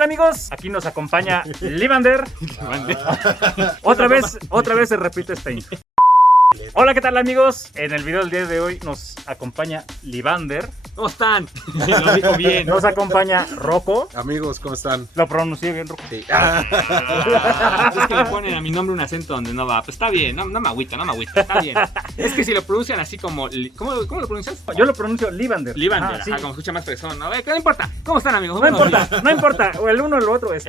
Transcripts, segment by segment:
tal, amigos? Aquí nos acompaña Livander. Otra vez se repite este intro. Hola, ¿qué tal, amigos? En el video del día de hoy nos acompaña Livander. ¿Cómo están? Lo dijo bien. Nos acompaña Rocco. Amigos, ¿cómo están? Lo pronuncié bien, Rocco. Sí. Es que le ponen a mi nombre un acento donde no va. Pues está bien, no me agüita, está bien. Es que si lo pronuncian así como... ¿Cómo lo pronuncias? Yo lo pronuncio Livander. Livander, sí. como escucha más fresón. No, no importa. ¿Cómo están, amigos? No importa, o el uno o el otro es.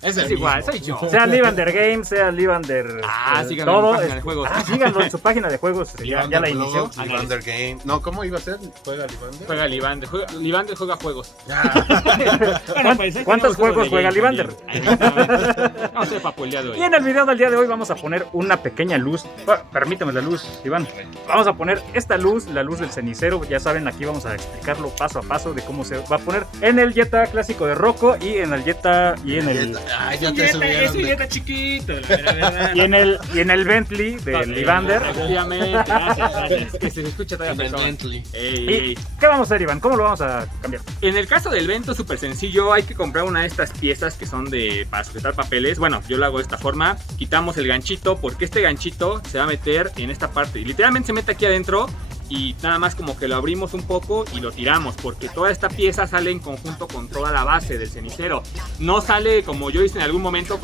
Es igual, soy yo. Sea Livander Games, sea Livander. Síganlo en mi página de juegos. Síganlo en su página de juegos. Ya la inició. Livander Game. No, ¿cómo iba a ser? ¿Juega Livander? Juega Livander. Livander juega juegos. ¿Cuántos juegos juega Livander? Vamos a hacer papo el día de hoy. Y en el video del día de hoy vamos a poner una pequeña luz. Permíteme la luz, Iván. Vamos a poner esta luz, la luz del cenicero. Ya saben, aquí vamos a explicarlo paso a paso de cómo se va a poner en el Jetta clásico de Rocco y en el Jetta y en el Jetta chiquito, la verdad. y en el Bentley de Livander. Efectivamente, gracias. Que se escucha todavía En el Bentley. ¿Y qué vamos a hacer, Iván? ¿Cómo lo vamos a cambiar? En el caso del Vento, súper sencillo, hay que comprar una de estas piezas que son para sujetar papeles. Bueno, yo lo hago de esta forma, quitamos el ganchito porque este ganchito se va a meter en esta parte y literalmente se mete aquí adentro y nada más como que lo abrimos un poco y lo tiramos porque toda esta pieza sale en conjunto con toda la base del cenicero. No sale como yo hice en algún momento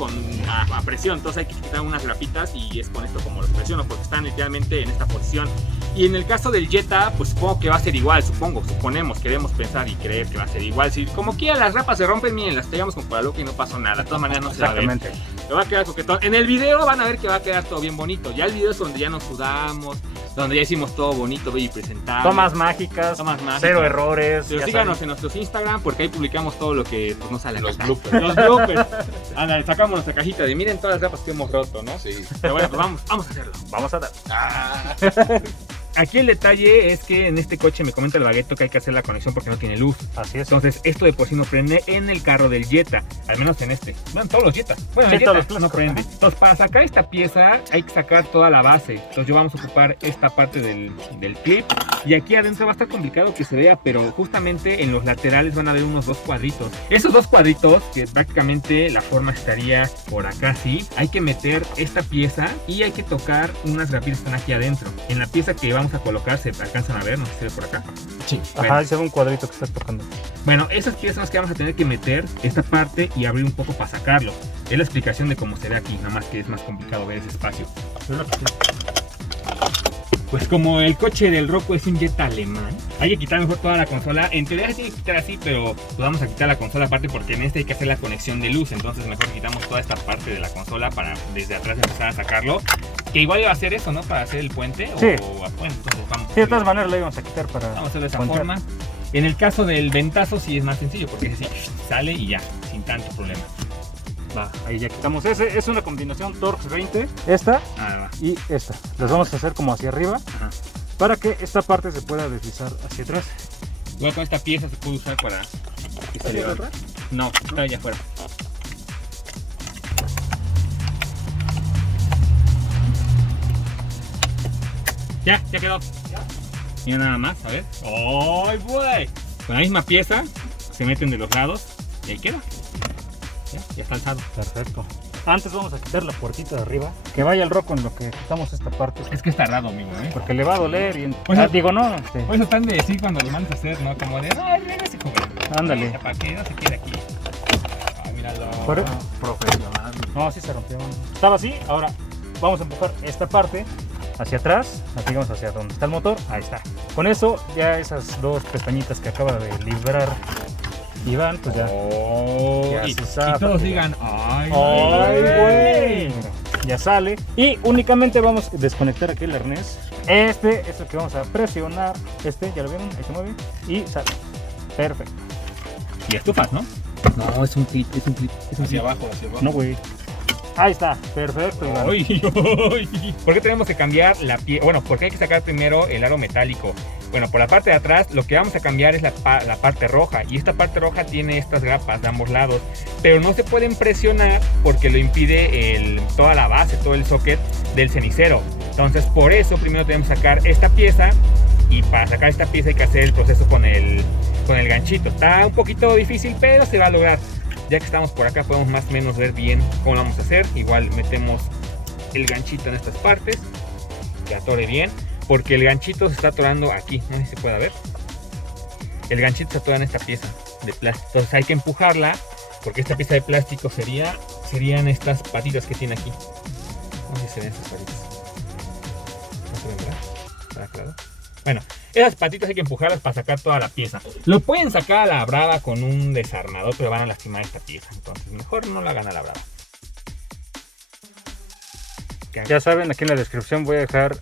a presión, entonces hay que quitar unas grapitas y es con esto como los presiono porque están literalmente en esta posición. Y en el caso del Jetta, pues supongo que va a ser igual, suponemos, queremos pensar y creer que va a ser igual. Si como quiera las rapas se rompen, miren, las pegamos como para loca y no pasó nada, de todas maneras no se va a ver. Le va a quedar coquetón. En el video van a ver que va a quedar todo bien bonito. Ya el video es donde ya nos sudamos, donde ya hicimos todo bonito y presentable. Tomas mágicas, cero errores. Pero síganos en nuestros Instagram porque ahí publicamos todo lo que pues, no sale. Los bloopers. Los bloopers. Anda, sacamos nuestra cajita de miren todas las rapas que hemos roto, ¿no? Sí. Pero bueno, pues vamos a hacerlo. Vamos a dar. Aquí el detalle es que en este coche me comenta el bagueto que hay que hacer la conexión porque no tiene luz. Así es. Entonces esto de por sí no prende en el carro del Jetta, al menos en este. Bueno, todos los Jettas. Bueno, Sí, el Jetta todos los no prende. Entonces para sacar esta pieza hay que sacar toda la base. Entonces yo vamos a ocupar esta parte del clip y aquí adentro va a estar complicado que se vea, pero justamente en los laterales van a haber unos dos cuadritos. Esos dos cuadritos que prácticamente la forma estaría por acá, sí. Hay que meter esta pieza y hay que tocar unas grapitas que están aquí adentro. En la pieza que vamos a colocar se alcanzan a ver, no sé si se ve por acá. Sí. Ajá, ahí se ve un cuadrito que estás tocando. Bueno, esas piezas son las que vamos a tener que meter esta parte y abrir un poco para sacarlo. Es la explicación de cómo se ve aquí, nada más que es más complicado ver ese espacio. Pues como el coche del Rocco es un Jetta alemán, hay que quitar mejor toda la consola. En teoría se tiene que quitar así, pero pues vamos a quitar la consola aparte porque en este hay que hacer la conexión de luz. Entonces mejor quitamos toda esta parte de la consola para desde atrás empezar a sacarlo. Que igual iba a hacer eso, ¿no? Para hacer el puente. Sí. Bueno, entonces vamos. Sí, de todas maneras lo íbamos a quitar para... Vamos a hacerlo de esa ponchar. forma. En el caso del ventazo sí es más sencillo porque es así, sale y ya, sin tanto problema. Va, ahí ya quitamos ese. Es una combinación Torx 20. Esta Va. y esta. Las vamos a hacer como hacia arriba. Ajá. Para que esta parte se pueda deslizar hacia atrás. Igual con esta pieza se puede usar para que se levante. No, está allá afuera. Ya quedó. Mira nada más, a ver. ¡Ay, güey! Con la misma pieza se meten de los lados y ahí queda. Ya está alzado. Perfecto. Antes vamos a quitar la puertita de arriba. Que vaya el Rocco en lo que quitamos esta parte. Es que está raro, amigo, ¿eh? Porque le va a doler y... Pues, digo, no. Por eso están de decir cuando lo mandas a hacer, ¿no? Como de, ay, mira ese joven. Ándale. ¿Para qué no se quiere aquí? Ay, míralo. Profesional. No, sí se rompió. Estaba así. Ahora vamos a empujar esta parte hacia atrás. Aquí vamos hacia donde está el motor. Ahí está. Con eso, ya esas dos pestañitas que acaba de librar Iván, pues ya. Ya y, se zafa, y todos ya. digan, ay, güey. Ya sale. Y únicamente vamos a desconectar aquí el arnés. Este es el que vamos a presionar. Ya lo vieron, ahí se mueve. Y sale. Perfecto. Y estufas, ¿no? No, es un clip, es un clip. Hacia abajo. No, güey. Ahí está, perfecto, Iván. ¿Por qué tenemos que cambiar la pieza? Bueno, porque hay que sacar primero el aro metálico. Bueno, por la parte de atrás lo que vamos a cambiar es la parte roja. Y esta parte roja tiene estas grapas de ambos lados. Pero no se pueden presionar porque lo impide toda la base, todo el socket del cenicero. Entonces por eso primero tenemos que sacar esta pieza. Y para sacar esta pieza hay que hacer el proceso con el ganchito. Está un poquito difícil, pero se va a lograr. Ya que estamos por acá podemos más o menos ver bien cómo lo vamos a hacer. Igual metemos el ganchito en estas partes, que atore bien, porque el ganchito se está atorando aquí, no sé si se puede ver. El ganchito se atora en esta pieza de plástico, entonces hay que empujarla, porque esta pieza de plástico serían estas patitas que tiene aquí. No sé si se ven estas patitas. No se ven, ¿verdad? ¿Está claro? Bueno, esas patitas hay que empujarlas para sacar toda la pieza. Lo pueden sacar a la brava con un desarmador, pero van a lastimar esta pieza. Entonces mejor no la hagan a la brava. Ya saben, aquí en la descripción voy a dejar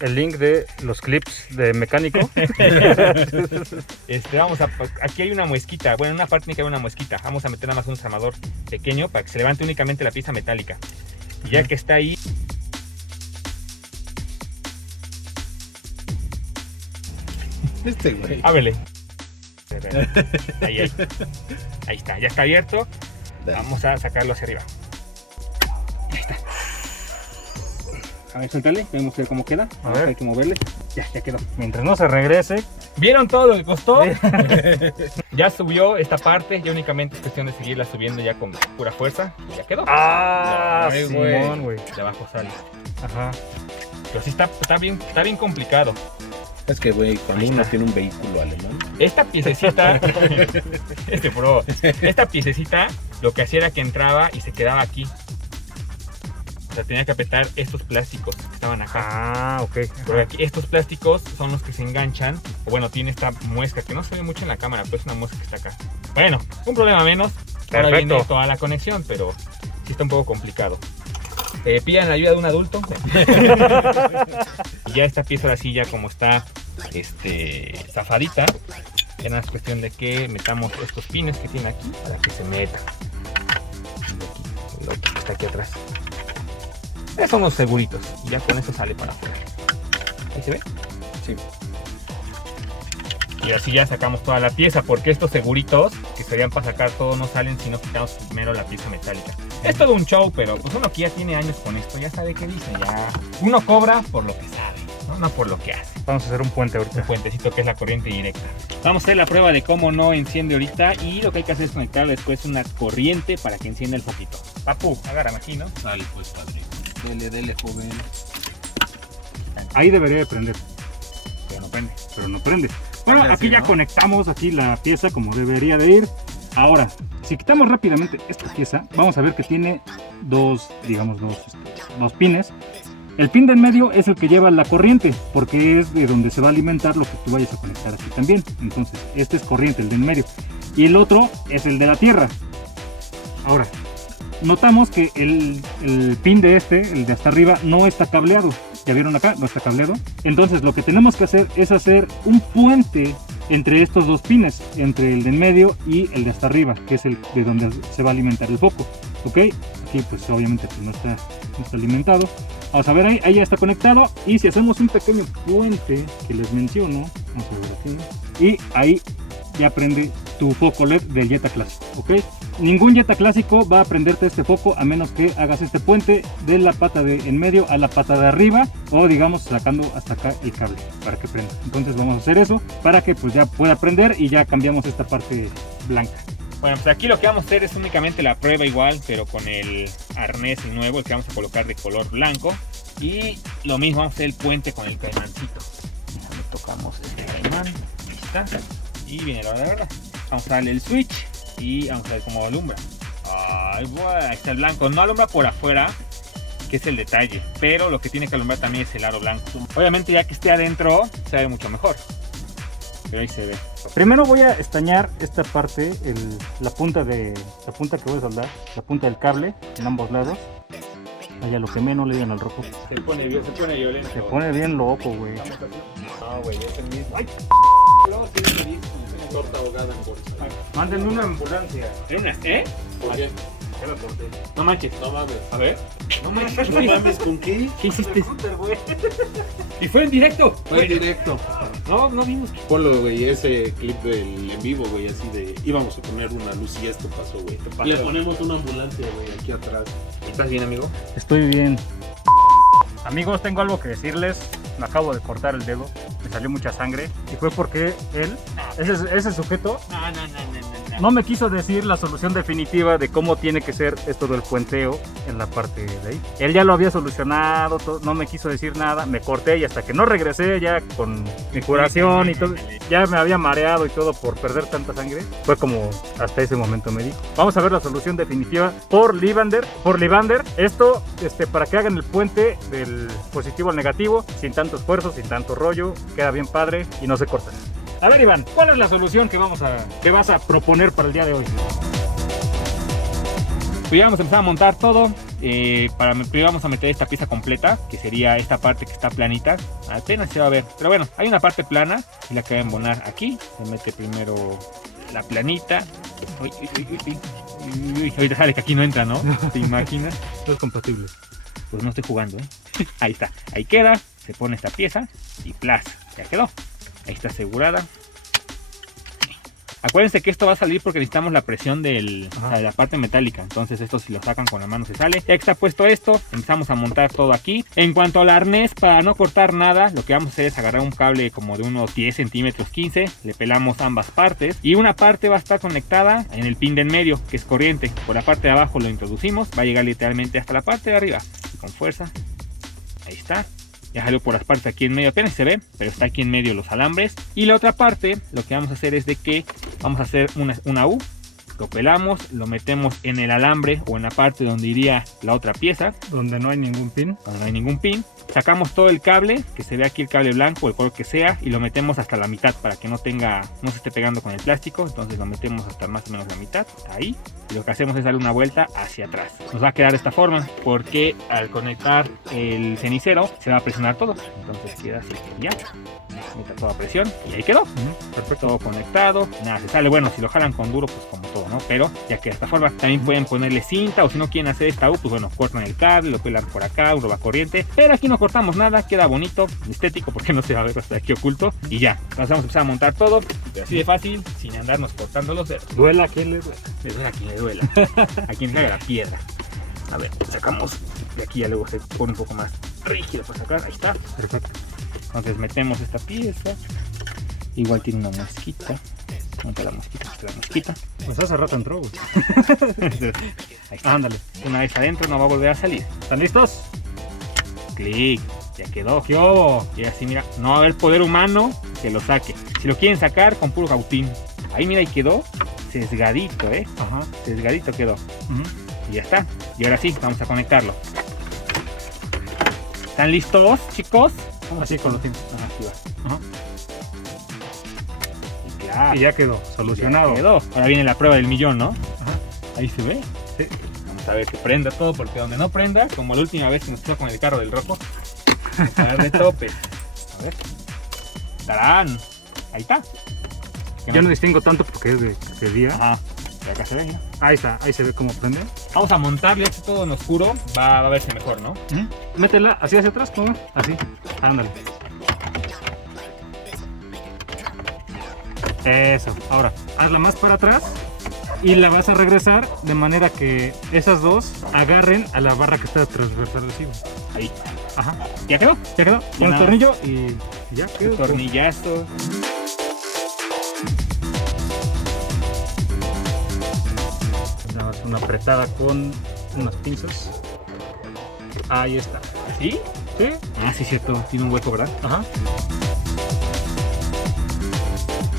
el link de los clips de mecánico. Aquí hay una muesquita. Bueno, en una parte tiene que haber una muesquita. Vamos a meter nada más un desarmador pequeño para que se levante únicamente la pieza metálica. Y ya que está ahí, Este güey. ábrele. Ahí está, ya está abierto. Vamos a sacarlo hacia arriba. Ahí está. A ver, suéltale, vamos a ver cómo queda. A ver. Hay que moverle. Ya quedó. Mientras no se regrese. ¿Vieron todo lo que costó? Ya subió esta parte, ya únicamente es cuestión de seguirla subiendo ya con pura fuerza. Y ya quedó. Ah, Ay, Simón, güey. De abajo sale. Ajá. Pero sí está bien complicado. Es que, güey, cuando Ahí uno está. tiene un vehículo alemán. Esta piececita, esta piececita lo que hacía era que entraba y se quedaba aquí. O sea, tenía que apretar estos plásticos que estaban acá. Ah, ok. Porque aquí estos plásticos son los que se enganchan. O bueno, tiene esta muesca que no se ve mucho en la cámara, pero es una muesca que está acá. Bueno, un problema menos. Ahora Perfecto. viene toda la conexión, pero sí está un poco complicado. Pidan la ayuda de un adulto. Y ya esta pieza ahora sí ya como está zafadita, ya nada es cuestión de que metamos estos pines que tiene aquí para que se meta. El otro que está aquí atrás. Esos son los seguritos y ya con eso sale para afuera. ¿Ahí se ve? Sí. Y así ya sacamos toda la pieza, porque estos seguritos que serían para sacar todo no salen si no quitamos primero la pieza metálica. Es todo un show, pero pues uno que ya tiene años con esto ya sabe qué dice, ya uno cobra por lo que sabe, no por lo que hace. Vamos a hacer un puente Un ahorita. puentecito que es la corriente directa. Vamos a hacer la prueba de cómo no enciende ahorita y lo que hay que hacer es conectar después una corriente para que encienda el foquito. Papu, agárrame aquí, ¿no? Sale, pues, padre. Dele, joven. Ahí debería de prender, Pero no prende. pero no prende. Bueno, Así, aquí ya ¿no? conectamos aquí la pieza como debería de ir. Ahora, si quitamos rápidamente esta pieza, vamos a ver que tiene dos pines. El pin de en medio es el que lleva la corriente, porque es de donde se va a alimentar lo que tú vayas a conectar aquí también. Entonces, este es corriente, el de en medio. Y el otro es el de la tierra. Ahora, notamos que el pin de el de hasta arriba, no está cableado. ¿Ya vieron acá? No está cableado. Entonces lo que tenemos que hacer es hacer un puente entre estos dos pines, entre el de en medio y el de hasta arriba, que es el de donde se va a alimentar el foco. ¿Ok? Aquí pues obviamente pues, no está alimentado. Vamos a ver ahí ya está conectado. Y si hacemos un pequeño puente que les menciono, vamos a ver aquí, y ahí ya prende tu foco LED del Jetta clásico, ¿ok? Ningún Jetta clásico va a prenderte este foco a menos que hagas este puente de la pata de en medio a la pata de arriba, o digamos sacando hasta acá el cable para que prenda. Entonces vamos a hacer eso para que pues ya pueda prender y ya cambiamos esta parte blanca. Bueno, pues aquí lo que vamos a hacer es únicamente la prueba igual, pero con el arnés nuevo, el que vamos a colocar de color blanco. Y lo mismo, vamos a hacer el puente con el caimancito. Déjame, tocamos este caimán, ahí está. Y viene la hora de verdad. Vamos a darle el switch y vamos a ver cómo alumbra. Ay, bueno, ahí está el blanco. No alumbra por afuera, que es el detalle, pero lo que tiene que alumbrar también es el aro blanco. Obviamente ya que esté adentro, se ve mucho mejor. Pero ahí se ve. Primero voy a estañar esta parte, la punta que voy a soldar, la punta del cable en ambos lados. Allá lo quemé, no le digan al rojo. Se pone violento. Se pone bien loco, güey. No, güey, es el mismo. ¡Ay! Torta ahogada en bolsa. Mándenme una ambulancia. ¿Era una? ¿Eh? ¿Por qué? Ya me corté. No manches. No mames. A ver. No mames, ¿con qué? ¿Qué hiciste? Scooter, güey. Y fue en directo. Fue directo. No vimos. Ponlo, güey, ese clip del en vivo, güey, así de... Íbamos a poner una luz y esto pasó, güey. pasó? Le ponemos una ambulancia, güey, aquí atrás. ¿Estás bien, amigo? Estoy bien. Amigos, tengo algo que decirles. Me acabo de cortar el dedo. Me salió mucha sangre. Y fue porque ese sujeto, No. no me quiso decir la solución definitiva de cómo tiene que ser esto del puenteo en la parte de ahí. Él ya lo había solucionado, no me quiso decir nada, me corté y hasta que no regresé ya con mi curación y todo, ya me había mareado y todo por perder tanta sangre. Fue como hasta ese momento me dijo. Vamos a ver la solución definitiva por Livander. Esto para que hagan el puente del positivo al negativo sin tanto esfuerzo, sin tanto rollo, queda bien padre y no se corta. A ver, Iván, ¿cuál es la solución que vas a proponer para el día de hoy? Pues ya vamos a empezar a montar todo. Primero vamos a meter esta pieza completa, que sería esta parte que está planita. Apenas se va a ver, pero bueno, hay una parte plana y la que va a embonar aquí. Se mete primero la planita. Ahorita sale que aquí no entra, ¿no? ¿Te imaginas? No es compatible. Pues no estoy jugando, ¿eh? Ahí está, ahí queda. Se pone esta pieza y plas, ya quedó. Ahí está asegurada. Acuérdense que esto va a salir porque necesitamos la presión de la parte metálica. Entonces esto si lo sacan con la mano se sale. Ya que está puesto esto, empezamos a montar todo aquí. En cuanto al arnés, para no cortar nada, lo que vamos a hacer es agarrar un cable como de unos 10 centímetros 15. Le pelamos ambas partes. Y una parte va a estar conectada en el pin de en medio, que es corriente. Por la parte de abajo lo introducimos. Va a llegar literalmente hasta la parte de arriba. Y con fuerza. Ahí está. Ya salió por las partes aquí en medio, apenas se ve, pero está aquí en medio los alambres. Y la otra parte, lo que vamos a hacer es de que vamos a hacer una U. Lo pelamos, lo metemos en el alambre o en la parte donde iría la otra pieza. Donde no hay ningún pin. Donde no hay ningún pin. Sacamos todo el cable, que se ve aquí el cable blanco, el color que sea, y lo metemos hasta la mitad para que no se esté pegando con el plástico. Entonces lo metemos hasta más o menos la mitad, ahí. Y lo que hacemos es darle una vuelta hacia atrás. Nos va a quedar de esta forma, porque al conectar el cenicero se va a presionar todo. Entonces queda así, ya. Meta toda presión y ahí quedó. Perfecto. Todo conectado. Nada, se sale. Bueno, si lo jalan con duro, pues como todo, ¿no? Pero ya que de esta forma también pueden ponerle cinta, o si no quieren hacer esta U, pues bueno, cortan el cable, lo pelan por acá, uno va corriente. Pero aquí no cortamos nada, queda bonito, estético, porque no se va a ver hasta aquí oculto. Y ya, vamos a empezar a montar todo. Pero así de fácil, sin andarnos cortando los dedos. Duela a quien le duela. Le duela a quien le duela. A quien le haga la piedra. A ver, sacamos de aquí, ya luego se pone un poco más rígido para sacar. Ahí está. Perfecto. Entonces metemos esta pieza. Igual tiene una mosquita. Monta la mosquita. Pues hace rato entró, güey. Ahí está. Ándale. Una vez adentro no va a volver a salir. ¿Están listos? Clic. Ya quedó. ¿Qué hubo? Y así mira, no va a haber poder humano que lo saque. Si lo quieren sacar con puro gautín. Ahí mira, y quedó sesgadito, Ajá. Sesgadito quedó. Y ya está. Y ahora sí, vamos a conectarlo. ¿Están listos, chicos? Así con los tiempos. Ajá, aquí va. Ajá. Y claro. Y ya quedó, solucionado. Ya quedó. Ahora viene la prueba del millón, ¿no? Ajá. Ahí se ve. Sí. Vamos a ver que prenda todo, porque donde no prenda, como la última vez que nos hizo con el carro del rojo, vamos a ver de tope. A ver. ¡Tarán! Ahí está. Yo no distingo tanto porque es de día. Ajá. Y acá se ve, ¿no? Ahí está, ahí se ve cómo prende. Vamos a montarle esto todo en oscuro. Va a verse mejor, ¿no? Métela así hacia atrás, ¿cómo? Así. Ándale. Eso. Ahora, hazla más para atrás y la vas a regresar de manera que esas dos agarren a la barra que está transversal encima. Ahí. Ajá. ¿Ya quedó? Ya quedó. Con el tornillo y ya quedó. Tornillazo. Nada más una apretada con unas pinzas. Ahí está. ¿Sí? ¿Sí? Ah, sí, cierto. Tiene un hueco, ¿verdad? Ajá.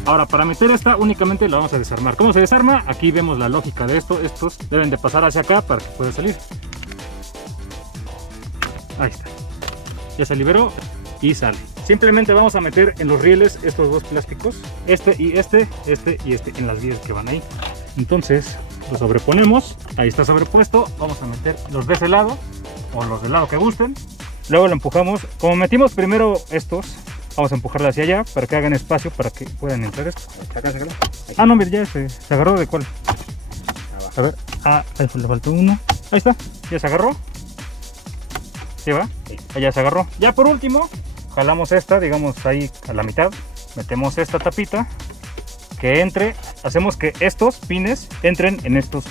Ahora, para meter esta únicamente la vamos a desarmar. ¿Cómo se desarma? Aquí vemos la lógica de esto. Estos deben de pasar hacia acá para que pueda salir. Ahí está. Ya se liberó y sale. Simplemente vamos a meter en los rieles estos dos plásticos. Este y este en las vías que van ahí. Entonces lo sobreponemos. Ahí está sobrepuesto. Vamos a meter los de ese lado o los del lado que gusten. Luego lo empujamos. Como metimos primero estos, vamos a empujarla hacia allá para que hagan espacio para que puedan entrar esto. Sácalo. Ah, no, mira, ya se agarró. ¿De cuál? A ver. Ah, ahí le faltó uno. Ahí está. Ya se agarró. ¿Sí va? Sí. Ya se agarró. Ya por último, jalamos esta, digamos ahí a la mitad. Metemos esta tapita que entre. Hacemos que estos pines entren en estos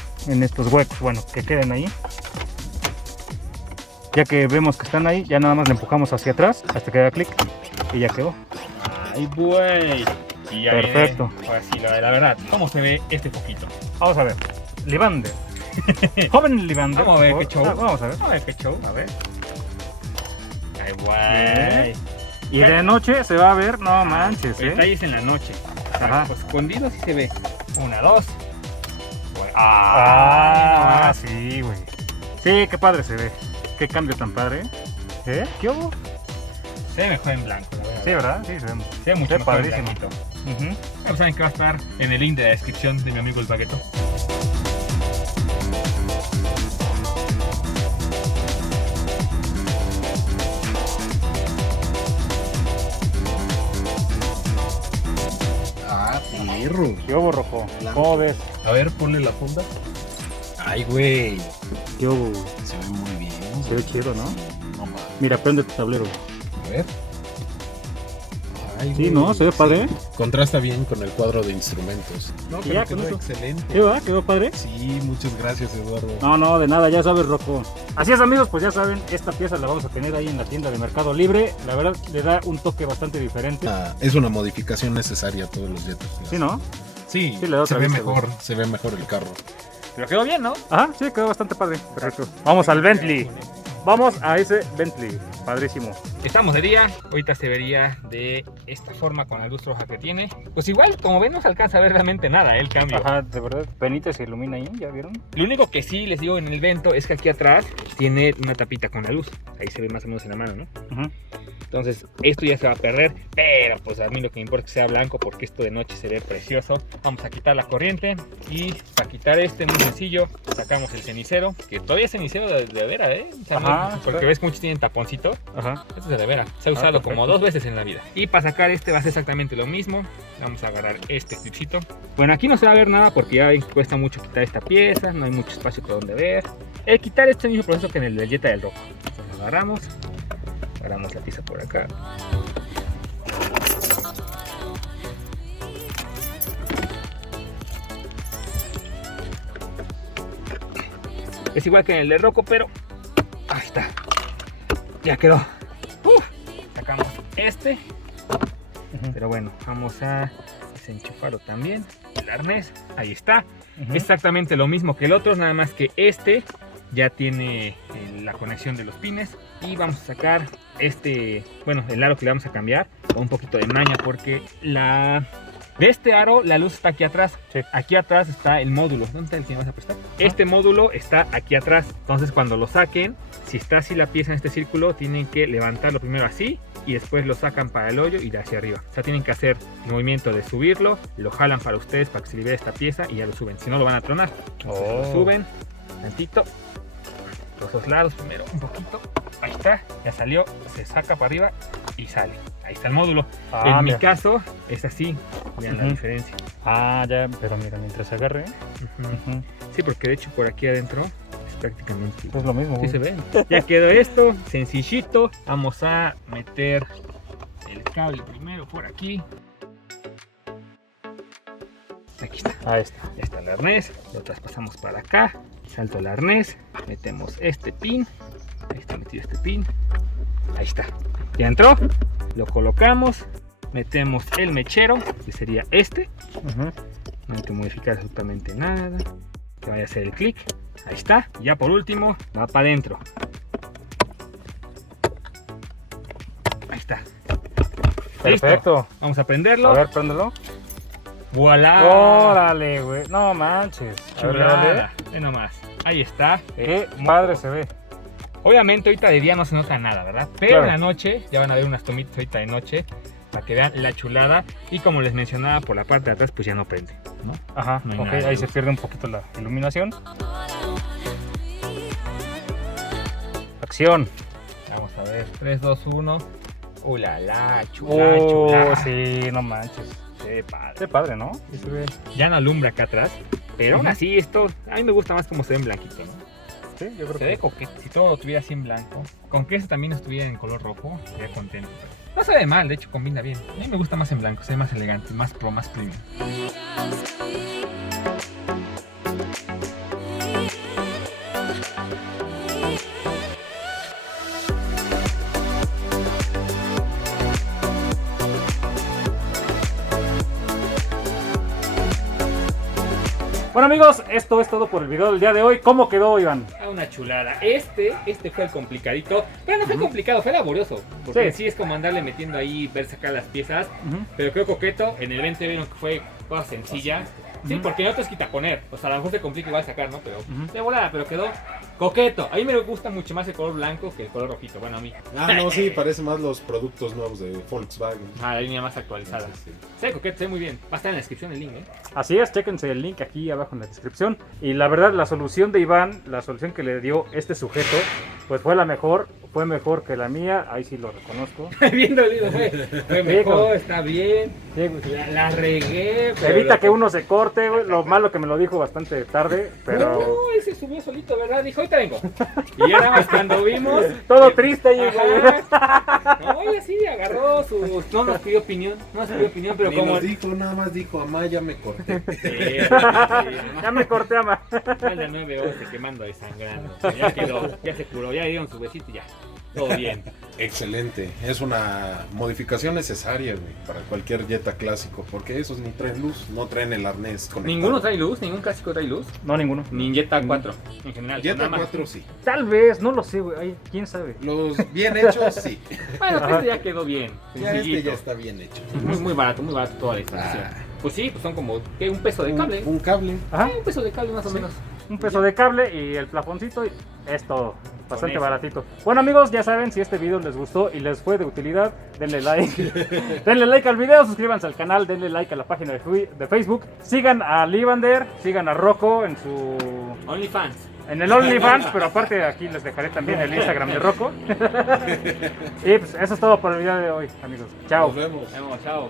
huecos. Bueno, que queden ahí. Ya que vemos que están ahí, ya nada más le empujamos hacia atrás hasta que haga clic y ya quedó. Ay, güey. Sí, ya Perfecto. viene. Ahora sí, la verdad, ¿cómo se ve este poquito? Vamos a ver. Livander. Joven Livander. Vamos a ver por qué show. favor. Vamos a ver. A ver qué show, a ver. Ay, Bien. guay. Y de noche se va a ver, no manches, Detalles en la noche. Ajá. Pues escondido sí se ve. 1, 2. Ah, sí, güey. Sí, qué padre se ve. Qué cambio tan padre. ¿Qué hubo? Se ve mejor en blanco, la verdad. Sí, ¿verdad? Sí, se ve. Se ve mucho Qué mejor en padrísimo. blanquito. Ujú. Ya saben que va a estar en el link de la descripción de mi amigo el Bagueto. Ah, perro. ¿Qué hubo, Rojo? Claro. ¿Cómo ves? A ver, ponle la funda. Ay, güey. ¿Qué hubo? Se ve muy bien. Se ve chido, ¿no? Sí, no mames. Mira, prende tu tablero. A ver. Ay, Sí, güey, ¿no? Se ve padre. Contrasta bien con el cuadro de instrumentos. No, Y ya, pero con quedó eso. excelente. ¿Qué va? ¿Quedó padre? Sí, muchas gracias, Eduardo. No, de nada, ya sabes, Rocco. Así es, amigos, pues ya saben, esta pieza la vamos a tener ahí en la tienda de Mercado Libre. La verdad, le da un toque bastante diferente. Ah, es una modificación necesaria a todos los Jetas. ¿Sí, no? Sí, Sí, le da otra se ve vista, mejor, se ve mejor el carro. Pero quedó bien, ¿no? Ajá, sí, quedó bastante padre. Perfecto. Vamos al Bentley. Vamos a ese Bentley. Padrísimo. Estamos de día, ahorita se vería de esta forma con la luz roja que tiene. Pues igual, como ven, no se alcanza a ver realmente nada, el cambio. Ajá, de verdad. Benítez se ilumina ahí, ¿ya vieron? Lo único que sí les digo en el Vento es que aquí atrás tiene una tapita con la luz. Ahí se ve más o menos en la mano, ¿no? Ajá. Entonces, esto ya se va a perder, pero pues a mí lo que me importa es que sea blanco porque esto de noche se ve precioso. Vamos a quitar la corriente y para quitar este, muy sencillo, sacamos el cenicero, que todavía es cenicero de veras, ¿eh? O sea, Ajá, porque sí. ves que muchos tienen taponcito. Ajá. Esto es de veras, se ha usado perfecto. como 2 veces en la vida. Y para sacar este va a ser exactamente lo mismo. Vamos a agarrar este clipcito. Bueno, aquí no se va a ver nada porque ya ven que cuesta mucho quitar esta pieza, no hay mucho espacio por donde ver. El quitar este mismo proceso que en el del Jetta del Rojo. Entonces agarramos la pieza por acá. Es igual que en el de Rocco, pero ahí está. Ya quedó. Sacamos este. Pero bueno, vamos a desenchufarlo también. El arnés, ahí está. Exactamente lo mismo que el otro, nada más que este ya tiene la conexión de los pines. Y vamos a sacar este, bueno, el aro que le vamos a cambiar con un poquito de maña porque de este aro la luz está aquí atrás. Sí. Aquí atrás está el módulo. ¿Dónde está el que vas a prestar? Este módulo está aquí atrás. Entonces cuando lo saquen, si está así la pieza en este círculo, tienen que levantarlo primero así y después lo sacan para el hoyo y de hacia arriba. O sea, tienen que hacer el movimiento de subirlo, lo jalan para ustedes para que se libere esta pieza y ya lo suben. Si no, lo van a tronar. Entonces lo suben tantito. Los dos lados primero, un poquito. Ahí está, ya salió, se saca para arriba y sale. Ahí está el módulo. Ah, en mi mira. caso es así. Vean la diferencia. Ah, ya, pero mira, mientras se agarre. Sí, porque de hecho por aquí adentro es prácticamente Es lo mismo. sí güey. se ve. Ya quedó esto, sencillito. Vamos a meter el cable primero por aquí. Aquí está. Ahí está. Ya está el arnés. Lo traspasamos para acá. Salto el arnés. Metemos este pin. Ahí está metido este pin. Ahí está. Ya entró. Lo colocamos. Metemos el mechero, que sería este. No hay que modificar absolutamente nada. Que vaya a hacer el clic. Ahí está. Y ya por último, va para adentro. Ahí está. Perfecto. Listo. Vamos a prenderlo. A ver, préndelo. ¡Voilá! Órale, güey. No manches. A ver, Chulada. dale. Ve nomás. Ahí está. Qué padre se ve. Obviamente ahorita de día no se nota nada, ¿verdad? Pero Claro. en la noche ya van a ver unas tomitas ahorita de noche para que vean la chulada. Y como les mencionaba, por la parte de atrás pues ya no prende, ¿no? Ajá, No hay ok, nada de ahí se luz. pierde un poquito la iluminación. Acción. Vamos a ver. 3, 2, 1. ¡Ulala! ¡Chula, chula! Sí, no manches. Qué padre. Qué padre, ¿no? Sí se ve. Ya no alumbra acá atrás. Pero aún Ujú. así esto, a mí me gusta más como se ve en blanquito, ¿no? Sí, yo creo Se ve coqueto. Si todo lo tuviera así en blanco, con que eso también estuviera en color rojo, estaría contento. No se ve mal, de hecho combina bien. A mí me gusta más en blanco, se ve más elegante, más pro, más premium. Bueno amigos, esto es todo por el video del día de hoy. ¿Cómo quedó, Iván? Una chulada. Este fue el complicadito. Pero no fue complicado, fue laborioso. Porque sí es como andarle metiendo ahí, ver sacar las piezas. Pero quedó coqueto. En el 20 vieron que fue cosa sencilla. Sí, porque en otros quita poner. O sea, a lo mejor se complica igual sacar, ¿no? Pero de volada, pero quedó coqueto. A mí me gusta mucho más el color blanco que el color rojito. Bueno, a mí. No, sí, parece más los productos nuevos de Volkswagen. La línea más actualizada. Sí. Se ve coqueto, se ve muy bien. Va a estar en la descripción el link, ¿eh? Así es, chéquense el link aquí abajo en la descripción. Y la verdad, la solución de Iván, la solución que le dio este sujeto, pues fue la mejor. Fue mejor que la mía, ahí sí lo reconozco. Bien dolido, fue mejor, está bien. Sí, güey. La regué. Pero Evita que uno se corte, güey. Lo malo que me lo dijo bastante tarde, pero... No, él se subió solito, ¿verdad? Dijo, ahorita vengo. Y ya nada más cuando vimos... Todo triste ahí, güey. Ajá. No, y así agarró su... No nos pidió opinión, pero Ni como... nos dijo, nada más dijo, amá, ya me corté. Ya me corté, ama. Más de 9 horas quemando y sangrando. Ya quedó, ya se curó, ya dieron su besito y ya. Todo bien. Excelente, es una modificación necesaria, güey, para cualquier Jetta clásico, porque esos ni traen luz, no traen el arnés conectado. ¿Ninguno trae luz? ¿Ningún clásico trae luz? No, ninguno. Ni Jetta 4, en general. Jetta nada más. 4 sí, Tal vez, no lo sé, güey. Ay, quién sabe. los bien hechos sí, Bueno, Ajá. este ya quedó bien. ya sencillito. ya está bien hecho. Muy barato toda la instalación. Ah. Pues sí, pues son como ¿qué? Un peso de cable. Un cable. Ajá. Un peso de cable más o menos. Un peso de cable y el plafoncito y es todo. Bastante eso. baratito. Bueno amigos, ya saben, si este video les gustó y les fue de utilidad, denle like. Denle like al video, suscríbanse al canal, denle like a la página de Facebook. Sigan a Livander, sigan a Rocco en su... OnlyFans. En el OnlyFans, pero aparte aquí les dejaré también el Instagram de Rocco. Y pues eso es todo por el video de hoy, amigos. Chao. Nos vemos. Chao.